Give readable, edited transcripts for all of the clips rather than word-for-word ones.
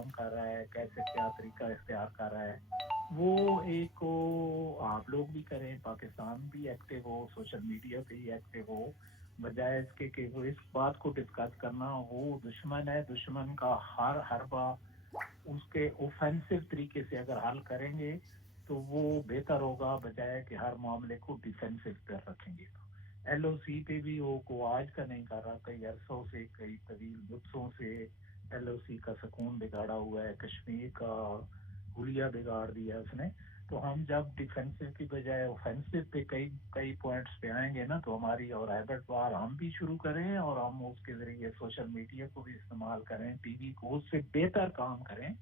काम कर रहा है, कैसे क्या तरीका इख्तियार कर रहा है, वो एक को आप लोग भी करें, पाकिस्तान भी एक्टिव हो, सोशल मीडिया पे ही एक्टिव हो, बजाय इसके कि वो इस बात को डिस्कस करना, वो दुश्मन है, दुश्मन का हर हरबा उसके ऑफेंसिव तरीके से अगर हल करेंगे तो वो बेहतर होगा, बजाय कि हर मामले को डिफेंसिव पर रखेंगे। तो एलओसी पे भी वो को आज का नहीं कर रहा, कई अरसों से, कई तवील बुरसों से एलओसी का सुकून बिगाड़ा हुआ है, कश्मीर का हुलिया बिगाड़ दिया उसने। तो हम जब डिफेंसिव की बजाय ऑफेंसिव पे कई कई पॉइंट्स पे आएंगे ना, तो हमारी और हैबिट बार हम भी शुरू करें और हम उसके जरिए सोशल मीडिया को भी इस्तेमाल करें, टीवी को, उससे बेहतर काम करें।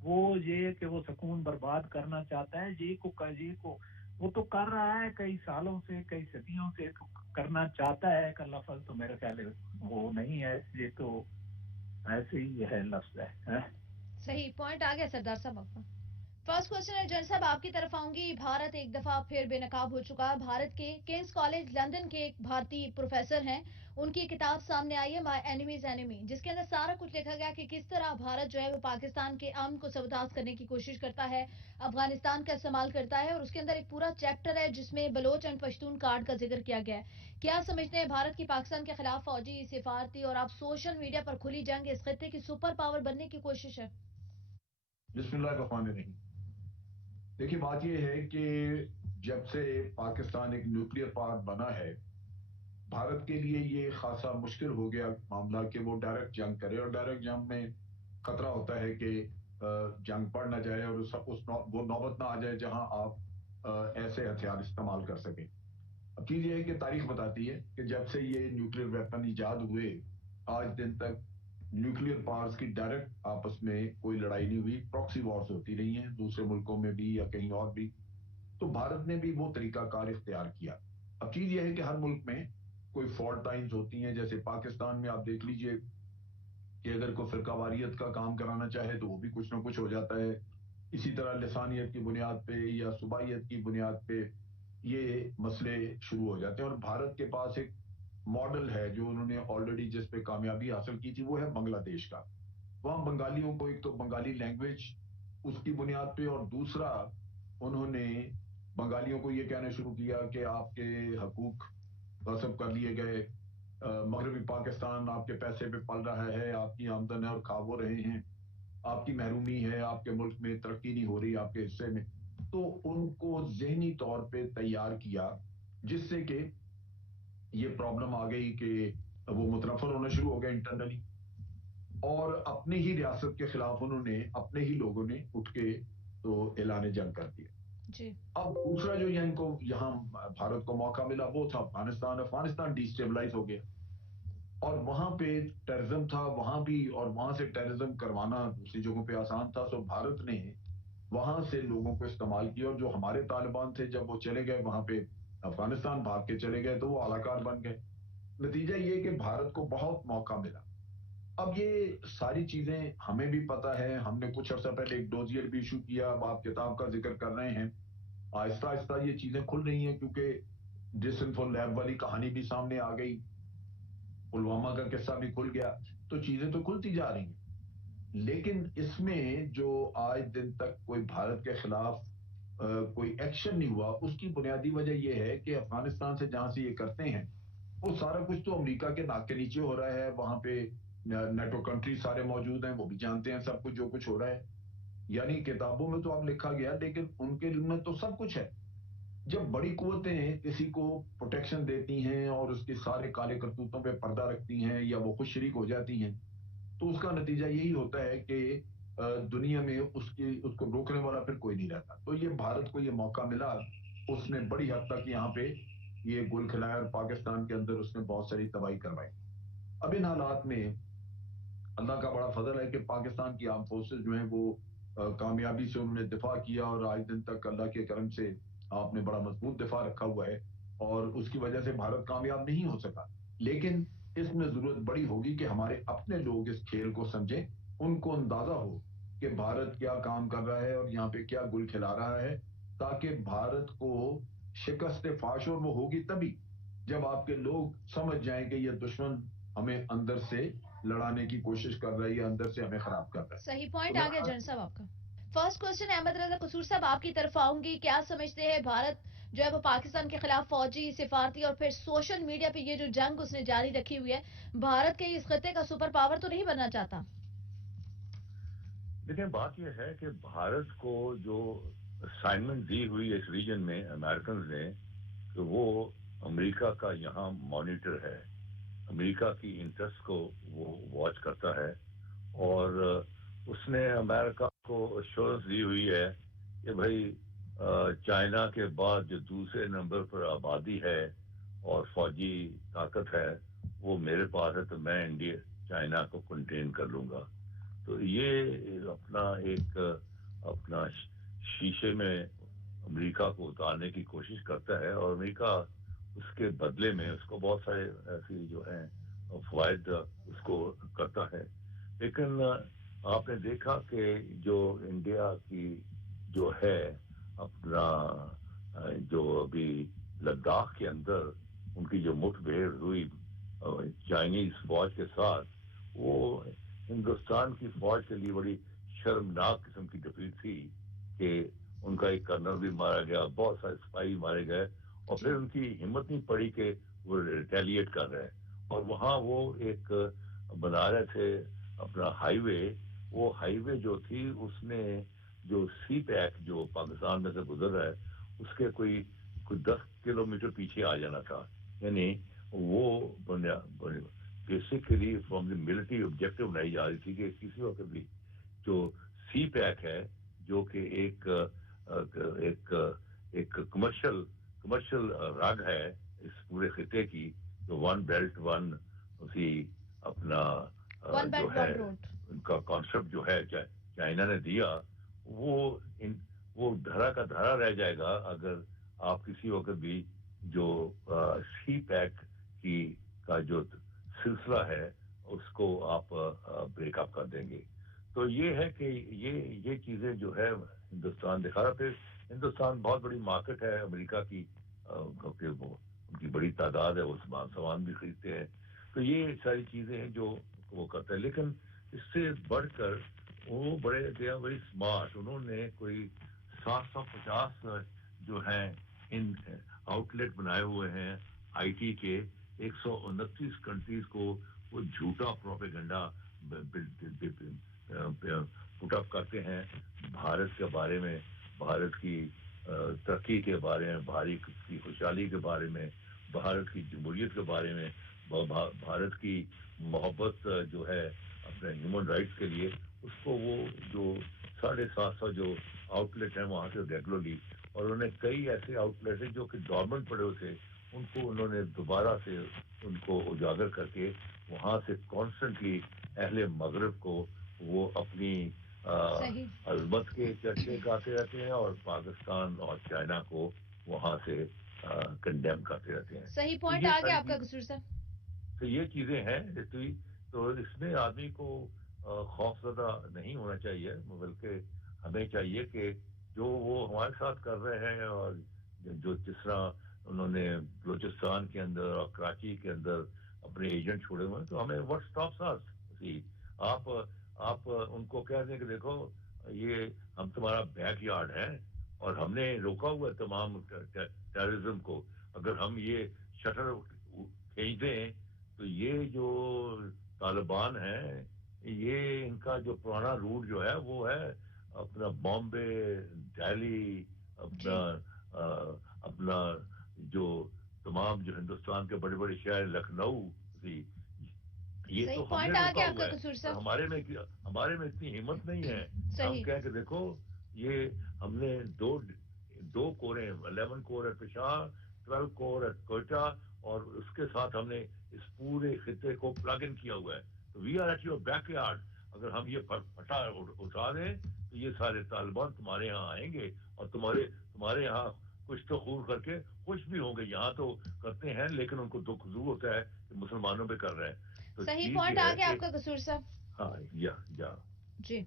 वो ये कि वो सुकून बर्बाद करना चाहता है, ये को वो तो कर रहा है कई सालों से, कई सदियों से, तो करना चाहता है का लफ्ज तो मेरे ख्याल वो नहीं है, ये तो ऐसे ही है लफ्ज है? सही पॉइंट आ गया सरदार साहब आपका। फर्स्ट क्वेश्चन है जन साहब आपकी तरफ आऊंगी। भारत एक दफा फिर बेनकाब हो चुका है। भारत के किंग्स कॉलेज लंदन के एक भारतीय प्रोफेसर हैं, उनकी किताब सामने आई है माय एनिमीज एनिमी, जिसके अंदर सारा कुछ लिखा गया कि किस तरह भारत जो है वो पाकिस्तान के अमन को सबदास करने की कोशिश करता है, अफगानिस्तान का इस्तेमाल करता है, और उसके अंदर एक पूरा चैप्टर है जिसमें बलोच एंड पश्तून कार्ड का जिक्र किया गया है। क्या समझते हैं भारत की पाकिस्तान के खिलाफ फौजी सिफारती और आप सोशल मीडिया पर खुली जंग इस खत्े की सुपर पावर बनने की कोशिश है? बिस्मिल्लाहिर्रहमानिर्रहीम। देखिए, बात यह है कि जब से पाकिस्तान एक न्यूक्लियर पावर बना है, भारत के लिए ये खासा मुश्किल हो गया मामला कि वो डायरेक्ट जंग करे, और डायरेक्ट जंग में खतरा होता है कि जंग पड़ ना जाए और वो नौबत ना आ जाए जहां आप ऐसे हथियार इस्तेमाल कर सकें। अब चीज ये है कि तारीख बताती है कि जब से ये न्यूक्लियर वेपन इजाद हुए, आज दिन तक न्यूक्लियर पावर्स की डायरेक्ट आपस में कोई लड़ाई नहीं हुई, प्रॉक्सी वॉर्स होती रही हैं दूसरे मुल्कों में भी या कहीं और भी। तो भारत ने भी वो तरीकाकार इख्तियार किया। अब चीज ये है कि हर मुल्क में कोई फॉल्ट लाइन्स होती हैं। जैसे पाकिस्तान में आप देख लीजिए कि अगर कोई फिरकावारियत का काम कराना चाहे तो वो भी कुछ ना कुछ हो जाता है। इसी तरह लिसानियत की बुनियाद पे या सुबाइयत की बुनियाद पे ये मसले शुरू हो जाते हैं। और भारत के पास एक मॉडल है जो उन्होंने ऑलरेडी जिस पे कामयाबी हासिल की थी, वो है बांग्लादेश का। वहां बंगालियों को एक तो बंगाली लैंग्वेज उसकी बुनियाद पे, और दूसरा उन्होंने बंगालियों को ये कहना शुरू किया कि आपके हकूक गसब कर लिए गए, मगरबी पाकिस्तान आपके पैसे पे पल रहा है, आपकी आमदन है और खा वो रहे हैं, आपकी महरूमी है, आपके मुल्क में तरक्की नहीं हो रही आपके हिस्से में। तो उनको जहनी तौर पे तैयार किया, जिससे कि ये प्रॉब्लम आ गई कि वो मुतनफर होना शुरू हो गया इंटरनली, और अपने ही रियासत के खिलाफ उन्होंने, अपने ही लोगों ने उठ के तो ऐलान जंग कर दिया। जी। अब दूसरा जो ये इनको यहाँ भारत को मौका मिला वो था अफगानिस्तान। अफगानिस्तान डिस्टेबलाइज हो गया और वहां पे टेररिज्म था वहां भी, और वहां से टेररिज्म करवाना दूसरी जगहों पे आसान था। सो भारत ने वहां से लोगों को इस्तेमाल किया, और जो हमारे तालिबान थे जब वो चले गए वहां पे, अफगानिस्तान भाग के चले गए, तो वो अलाकार बन गए। नतीजा ये कि भारत को बहुत मौका मिला। अब ये सारी चीजें हमें भी पता है, हमने कुछ अर्सा पहले एक डोजियर भी इशू किया, अब आप किताब का जिक्र कर रहे हैं। आहिस्ता आहिस्ता ये चीजें खुल रही हैं, क्योंकि डिसइंफो लैब वाली कहानी भी सामने आ गई, पुलवामा का किस्सा भी खुल गया, तो चीजें तो खुलती जा रही हैं। लेकिन इसमें जो आज दिन तक कोई भारत के खिलाफ कोई एक्शन नहीं हुआ, उसकी बुनियादी वजह यह है कि अफगानिस्तान से जहां से ये करते हैं, वो सारा कुछ तो अमेरिका के नाक के नीचे हो रहा है। वहां पे नेटो कंट्री सारे मौजूद हैं, वो भी जानते हैं सब कुछ जो कुछ हो रहा है। यानी किताबों में तो अब लिखा गया, लेकिन उनके इल्म में तो सब कुछ है। जब बड़ी कुव्वतें किसी को प्रोटेक्शन देती हैं और उसके सारे काले करतूतों पे पर्दा रखती हैं या वो खुद शरीक हो जाती हैं, तो उसका नतीजा यही होता है कि दुनिया में उसको रोकने वाला फिर कोई नहीं रहता। तो ये भारत को ये मौका मिला, उसने बड़ी हद तक यहाँ पे ये गोल खिलाया और पाकिस्तान के अंदर उसने बहुत सारी तबाही करवाई। अब इन हालात में अल्लाह का बड़ा फजल है कि पाकिस्तान की आर्म फोर्सेस जो हैं वो कामयाबी से उन्होंने दिफा किया, और आज दिन तक अल्लाह के करम से आपने बड़ा मजबूत दिफा रखा हुआ है, और उसकी वजह से भारत कामयाब नहीं हो सका। लेकिन इसमें जरूरत बड़ी होगी कि हमारे अपने लोग इस खेल को समझें, उनको अंदाजा हो कि भारत क्या काम कर रहा है और यहाँ पे क्या गुल खिला रहा है, ताकि भारत को शिकस्त फाश, और वो होगी तभी जब आपके लोग समझ जाएं कि ये दुश्मन हमें अंदर से लड़ाने की कोशिश कर रहा है या अंदर से हमें खराब कर रहा है। सही पॉइंट तो आ गया जन साहब आपका। फर्स्ट क्वेश्चन अहमद रजा कसूर साहब आपकी तरफ आऊंगी, क्या समझते हैं भारत जो है वो पाकिस्तान के खिलाफ फौजी, सिफारती और फिर सोशल मीडिया पे ये जो जंग उसने जारी रखी हुई है, भारत के इस खत्ते का सुपर पावर तो नहीं बनना चाहता? देखिए, बात यह है कि भारत को जो असाइनमेंट दी हुई इस रीजन में अमेरिकन ने, कि वो अमेरिका का यहाँ मॉनिटर है, अमेरिका की इंटरेस्ट को वो वॉच करता है, और उसने अमेरिका को अश्योरेंस दी हुई है कि भाई चाइना के बाद जो दूसरे नंबर पर आबादी है और फौजी ताकत है वो मेरे पास है, तो मैं इंडिया चाइना को कंटेन कर लूंगा। तो ये अपना एक अपना शीशे में अमेरिका को उतारने की कोशिश करता है, और अमेरिका उसके बदले में उसको बहुत सारे ऐसी जो हैं फवायद उसको करता है। लेकिन आपने देखा कि जो इंडिया की जो है अपना जो अभी लद्दाख के अंदर उनकी जो मुठभेड़ हुई चाइनीज फौज के साथ, वो हिंदुस्तान की फौज के लिए बड़ी शर्मनाक किस्म की डिफीट थी कि उनका एक कर्नल भी मारा गया, बहुत सारे सिपाही मारे गए, और फिर उनकी हिम्मत नहीं पड़ी कि वो रिटेलिएट कर रहे हैं, और वहाँ वो एक बना रहे थे अपना हाईवे। वो हाईवे जो थी उसने जो सी पैक जो पाकिस्तान में से गुजर रहा है उसके कोई 10 किलोमीटर पीछे आ जाना था। यानी वो basically from the military objective बनाई जा रही थी कि किसी वक्त भी जो सी पैक है जो कि एक एक कमर्शियल रग है इस पूरे खिते की, जो वन बेल्ट वन उसी अपना जो है उनका कॉन्सेप्ट जो है चाइना ने दिया, वो धरा का धरा रह जाएगा अगर आप किसी वक्त भी जो सी पैक की का जो सिलसिला है उसको आप ब्रेकअप कर देंगे। तो ये है कि ये चीजें जो है हिंदुस्तान दिखा रहा। फिर हिंदुस्तान बहुत बड़ी मार्केट है अमेरिका की, क्योंकि वो उनकी बड़ी तादाद है, वो सामान भी खरीदते हैं। तो ये सारी चीजें हैं जो वो करता है। लेकिन इससे बढ़कर वो बड़े वेरी स्मार्ट, उन्होंने कोई 750 जो हैं इन आउटलेट बनाए हुए हैं आईटी के, 129 कंट्रीज को वो झूठा प्रोपेगेंडा पुट अप करते हैं भारत के बारे में, भारत की तरक्की के बारे में, भारत की खुशहाली के बारे में, भारत की जमहूरियत के बारे में, भारत की मोहब्बत जो है अपने ह्यूमन राइट्स के लिए, उसको वो जो 750 जो आउटलेट हैं वहाँ से रेगुलरली, और उन्होंने कई ऐसे आउटलेट हैं जो कि डॉर्मेंट पड़े हुए थे, उनको उन्होंने दोबारा से उनको उजागर करके वहाँ से कॉन्स्टेंटली अहले मगरब को वो अपनी अजमत के चर्चे गाते रहते हैं और पाकिस्तान और चाइना को वहाँ से कंडेम करते रहते हैं। सही पॉइंट आ गया आपका कसूर सर। तो ये चीजें हैं, तो इसमें आदमी को खौफजदा नहीं होना चाहिए, बल्कि हमें चाहिए कि जो वो हमारे साथ कर रहे हैं और जो जिस तरह उन्होंने बलूचिस्तान के अंदर और कराची के अंदर अपने एजेंट छोड़े हुए हैं, तो हमें व्हाट स्टॉप्स अस? आप उनको कह दें कि देखो ये हम तुम्हारा बैकयार्ड है और हमने रोका हुआ है तमाम टेररिज्म को, अगर हम ये शटर खींच दें तो ये जो तालिबान है ये इनका जो पुराना रूट जो है वो है अपना बॉम्बे, दिल्ली, अपना जो तमाम जो हिंदुस्तान के बड़े बड़े शहर, लखनऊ, ये तो हमने रोका हुआ है। हमारे में इतनी हिम्मत नहीं है हम कहें कि देखो ये हमने दो कोर हैं, 11 कोर है पेशावर, 12 कोर है कोयटा, और उसके साथ हमने इस पूरे खिते को प्लग इन किया हुआ है। तो we are at your backyard. अगर हम ये फटा उठा दें तो ये सारे तालिबान तुम्हारे यहाँ आएंगे और तुम्हारे यहाँ कुछ तो खून करके खुश भी होंगे। यहाँ तो करते हैं लेकिन उनको दुख जरूर होता है कि मुसलमानों पे कर रहे हैं। तो सही पॉइंट आ गया आपका कसूर साहब। हाँ या जी।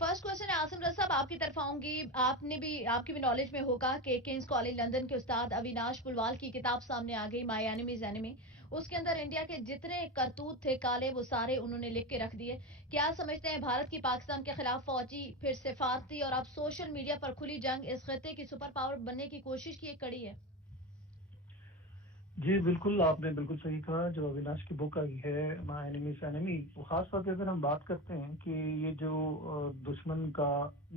फर्स्ट क्वेश्चन है आसिम रजा साहब आपकी तरफ आऊंगी। आपकी भी नॉलेज में होगा कि किंग्स कॉलेज लंदन के उस्ताद अविनाश पुलवाल की किताब सामने आ गई, माय एनिमीज एनिमी। اس کے اندر انڈیا کے جتنے کرتوت تھے کالے وہ سارے انہوں نے لکھ کے رکھ دیے. کیا سمجھتے ہیں بھارت کی پاکستان کے خلاف فوجی پھر سفارتی اور اب سوشل میڈیا پر کھلی جنگ اس خطے کی سپر پاور بننے کی کوشش کی ایک کڑی ہے؟ جی بالکل، آپ نے بالکل صحیح کہا. جو اویناش کی بک آئی ہے مائی اینیمیز اینیمی، وہ خاص طور پہ اگر ہم بات کرتے ہیں کہ یہ جو دشمن کا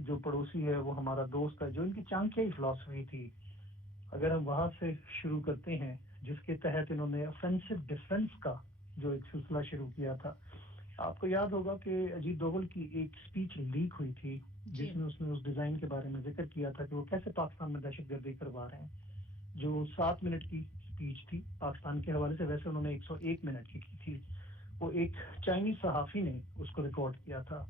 جو پڑوسی ہے وہ ہمارا دوست ہے، جو ان کی چانکیائی فلاسفی تھی، اگر ہم وہاں سے شروع کرتے ہیں جس کے تحت انہوں نے offensive ڈیفنس کا جو ایک سلسلہ شروع کیا تھا. آپ کو یاد ہوگا کہ اجیت دوول کی ایک اسپیچ لیک ہوئی تھی جس میں اس نے اس ڈیزائن کے بارے میں ذکر کیا تھا کہ وہ کیسے پاکستان میں دہشت گردی کروا رہے ہیں. جو 7 منٹ کی اسپیچ تھی پاکستان کے حوالے سے، ویسے انہوں نے 101 منٹ کی تھی. وہ ایک چائنیز صحافی نے اس کو ریکارڈ کیا تھا.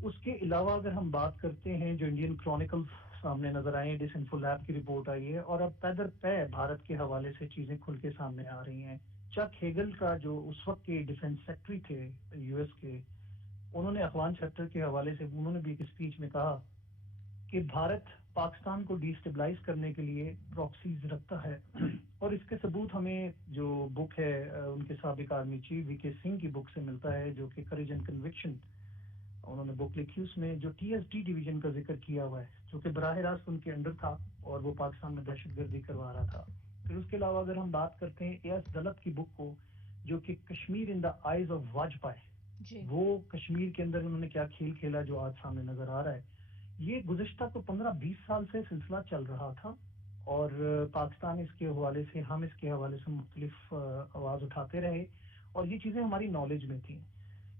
اس کے علاوہ اگر ہم بات کرتے ہیں جو انڈین کرونیکل سامنے نظر آئے، ڈس انفو لیب کی رپورٹ آئی ہے، اور اب پیدر پے بھارت کے حوالے سے چیزیں کھل کے سامنے آ رہی ہیں. چک ہیگل کا جو اس وقت کے ڈیفنس سیکٹری تھے یو ایس کے، انہوں نے افغان چیپٹر کے حوالے سے انہوں نے بھی ایک اسپیچ میں کہا کہ بھارت پاکستان کو ڈیسٹیبلائز کرنے کے لیے پراکسیز رکھتا ہے. اور اس کے ثبوت ہمیں جو بک ہے ان کے سابق آرمی چیف وی کے سنگھ کی بک سے ملتا ہے، جو کہ کریج اینڈ کنوکشن انہوں نے بک لکھی. اس میں جو ٹی ایس ڈی ڈویژن کا ذکر کیا ہوا ہے جو کہ براہ راست ان کے انڈر تھا اور وہ پاکستان میں دہشت گردی کروا رہا تھا. پھر اس کے علاوہ اگر ہم بات کرتے ہیں اے ایس دلت کی بک کو، جو کہ کشمیر ان دا آئیز آف واجپئی، وہ کشمیر کے اندر انہوں نے کیا کھیل کھیلا جو آج سامنے نظر آ رہا ہے. یہ گزشتہ تو 15-20 سال سے سلسلہ چل رہا تھا اور پاکستان اس کے حوالے سے، ہم اس کے حوالے سے مختلف آواز اٹھاتے رہے اور یہ چیزیں ہماری نالج میں تھیں.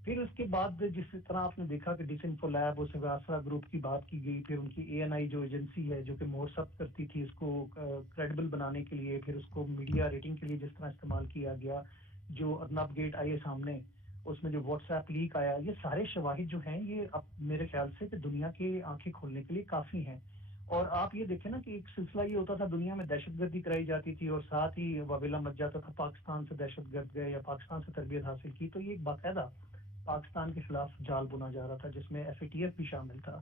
پھر اس کے بعد جس طرح آپ نے دیکھا کہ ڈس انفو لیب اور سگاسرا گروپ کی بات کی گئی، پھر ان کی اے این آئی جو ایجنسی ہے جو کہ مور ثبت کرتی تھی اس کو کریڈیبل بنانے کے لیے، پھر اس کو میڈیا ریٹنگ کے لیے جس طرح استعمال کیا گیا، جو ارنب گیٹ آئے سامنے، اس میں جو واٹس ایپ لیک آیا، یہ سارے شواہد جو ہیں یہ اب میرے خیال سے کہ دنیا کی آنکھیں کھولنے کے لیے کافی ہیں. اور آپ یہ دیکھیں نا کہ ایک سلسلہ یہ ہوتا تھا دنیا میں دہشت گردی کرائی جاتی تھی اور ساتھ ہی واویلا مچ جاتا تھا پاکستان سے دہشت گرد گئے یا پاکستان سے تربیت حاصل کی، تو یہ ایک باقاعدہ پاکستان کے خلاف جال بنا جا رہا تھا جس میں ایف اے ٹی ایف بھی شامل تھا.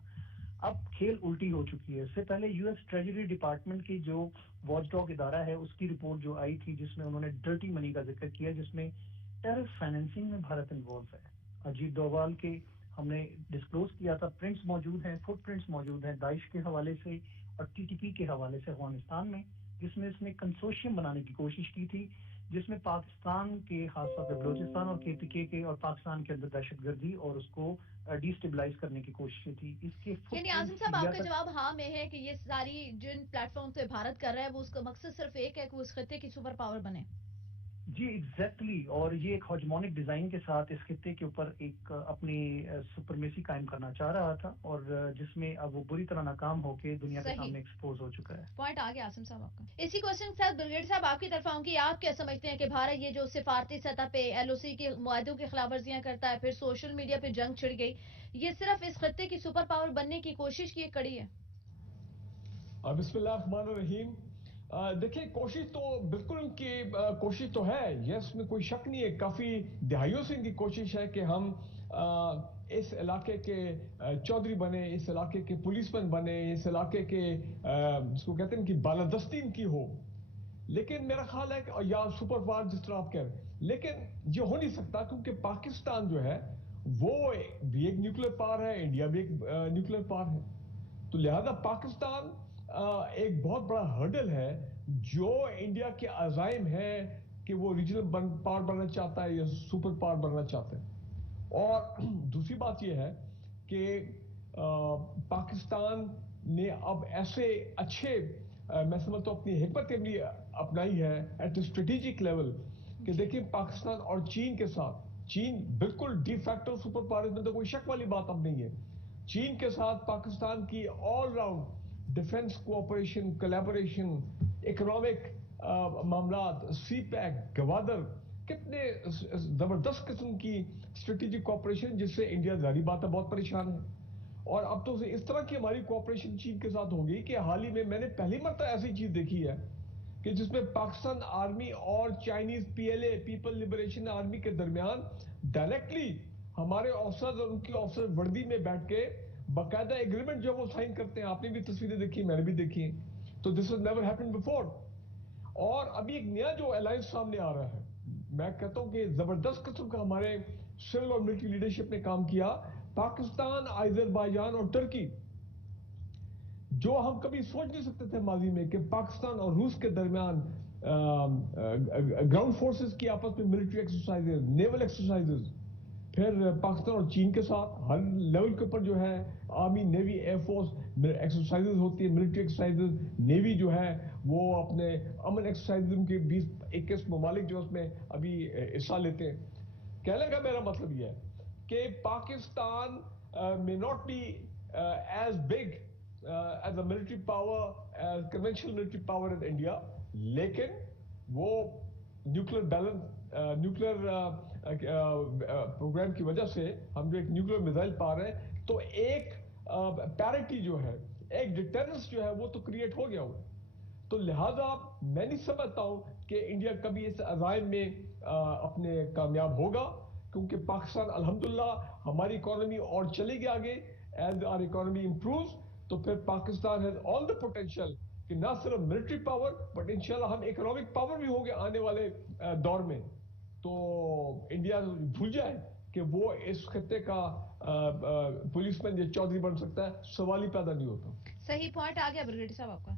اب کھیل الٹی ہو چکی ہے. اس سے پہلے یو ایس ٹریجری ڈپارٹمنٹ کی جو واچ ڈاگ ادارہ ہے اس کی رپورٹ جو آئی تھی جس میں انہوں نے ڈرٹی منی کا ذکر کیا، جس میں ٹیرر فائنینسنگ میں بھارت انوالو ہے. اجیت ڈوبھال کے ہم نے ڈسکلوز کیا تھا، پرنٹس موجود ہیں، فٹ پرنٹس موجود ہیں داعش کے حوالے سے اور ٹی ٹی پی کے حوالے سے افغانستان میں، جس میں اس نے کنسورشیم بنانے کی کوشش کی تھی جس میں پاکستان کے خاص طور پہ بلوچستان اور کے پی کے اور پاکستان کے اندر دہشت گردی اور اس کو ڈیسٹیبلائز کرنے کی کوشش تھی. اس کے یعنی اعظم صاحب آپ کا جواب ہاں میں ہے کہ یہ ساری جن پلیٹ فارم پہ بھارت کر رہا ہے وہ اس کا مقصد صرف ایک ہے کہ وہ اس خطے کی سپر پاور بنے. جی ایگزیکٹلی، اور یہ ایک ہجمونک ڈیزائن کے ساتھ اس خطے کے اوپر ایک اپنی سپرمیسی قائم کرنا چاہ رہا تھا اور جس میں اب وہ بری طرح ناکام ہو کے دنیا کے سامنے ایکسپوز ہو چکا ہے. پوائنٹ آ گیا عاصم صاحب آپ کا. اسی کوشچن کے ساتھ بریگیڈ صاحب آپ کی طرف آؤں گی. آپ کیا سمجھتے ہیں کہ بھارت یہ جو سفارتی سطح پہ ایل او سی کے معاہدوں کی خلاف ورزیاں کرتا ہے، پھر سوشل میڈیا پہ جنگ چھڑ گئی، یہ صرف اس خطے کی سپر پاور بننے کی کوشش کی ایک کڑی ہے؟ بسم اللہ الرحمن الرحیم. دیکھیں کوشش تو بالکل ان کی کوشش تو ہے، یس میں کوئی شک نہیں ہے. کافی دہائیوں سے ان کی کوشش ہے کہ ہم اس علاقے کے چودھری بنے، اس علاقے کے پولیس مین بنے، اس علاقے کے جس کو کہتے ہیں کہ بالادستی ان کی ہو. لیکن میرا خیال ہے کہ یا سپر پاور جس طرح آپ کہہ رہے ہیں، لیکن یہ ہو نہیں سکتا کیونکہ پاکستان جو ہے وہ بھی ایک نیوکلیر پاور ہے، انڈیا بھی ایک نیوکلیر پاور ہے. تو لہذا پاکستان ایک بہت بڑا ہرڈل ہے جو انڈیا کے عزائم ہے کہ وہ ریجنل پاور بننا چاہتا ہے یا سپر پاور بننا چاہتا ہے. اور دوسری بات یہ ہے کہ پاکستان نے اب ایسے اچھے میں سمجھتا ہوں اپنی حکمت عملی اپنائی ہے ایٹ اسٹریٹجک لیول کہ دیکھیں پاکستان اور چین کے ساتھ، چین بالکل ڈی فیکٹو سپر پاور میں تو کوئی شک والی بات اب نہیں ہے. چین کے ساتھ پاکستان کی all round defence cooperation, collaboration, economic معاملات، سی پیک، گوادر، کتنے زبردست قسم کی اسٹریٹجک کوآپریشن جس سے انڈیا ظاہری بات ہے بہت پریشان ہے. اور اب تو اس طرح کی ہماری کوآپریشن چین کے ساتھ ہوگی کہ حال ہی میں نے پہلی مرتبہ ایسی چیز دیکھی ہے کہ جس میں پاکستان آرمی اور Chinese P L a people liberation army کے درمیان ڈائریکٹلی ہمارے افسر اور ان کی افسر وردی میں بیٹھ کے باقاعدہ ایگریمنٹ جو وہ سائن کرتے ہیں. آپ نے بھی تصویریں دیکھی، میں نے بھی دیکھی ہیں. تو دس از نیور ہیپن بیفور. اور ابھی ایک نیا جو الائنس سامنے آ رہا ہے، میں کہتا ہوں کہ زبردست قسم کا ہمارے سول اور ملٹری لیڈرشپ نے کام کیا. پاکستان، آذربائیجان اور ترکی، جو ہم کبھی سوچ نہیں سکتے تھے ماضی میں کہ پاکستان اور روس کے درمیان گراؤنڈ فورسز کی آپس میں ملٹری ایکسرسائزز، نیول ایکسرسائزز، پھر پاکستان اور چین کے ساتھ ہر لیول کے اوپر جو ہے army, navy, air force exercises ہوتی ہے، ملٹری ایکسرسائزز. نیوی جو ہے وہ اپنے امن ایکسرسائزز کے 20-21 ممالک جو اس میں ابھی حصہ لیتے ہیں. کہنے کا میرا مطلب یہ ہے کہ Pakistan may not be as big as a military power, as conventional military power in India, لیکن وہ نیوکلیر بیلنس، نیوکلیر پروگرام کی وجہ سے ہم جو ایک نیوکلیر میزائل پا رہے ہیں، تو ایک پیرٹی جو ہے، ایک ڈیٹرنس جو ہے وہ تو کریٹ ہو گیا ہو. تو لہذا میں نہیں سمجھتا ہوں کہ انڈیا کبھی اس عزائم میں اپنے کامیاب ہوگا، کیونکہ پاکستان الحمدللہ ہماری اکانومی اور چلے گی آگے. ایز آر اکانومی امپرووز تو پھر Pakistan has all the potential کہ نہ صرف ملٹری پاور بٹ انشاءاللہ ہم اکنامک پاور بھی ہوں گے آنے والے دور میں. تو انڈیا بھول جائے کہ وہ اس خطے کا پولیس مین یا چودھری بن سکتا ہے، سوال ہی پیدا نہیں ہوتا. صحیح پوائنٹ آ گیا بریگیڈیئر صاحب آپ کا.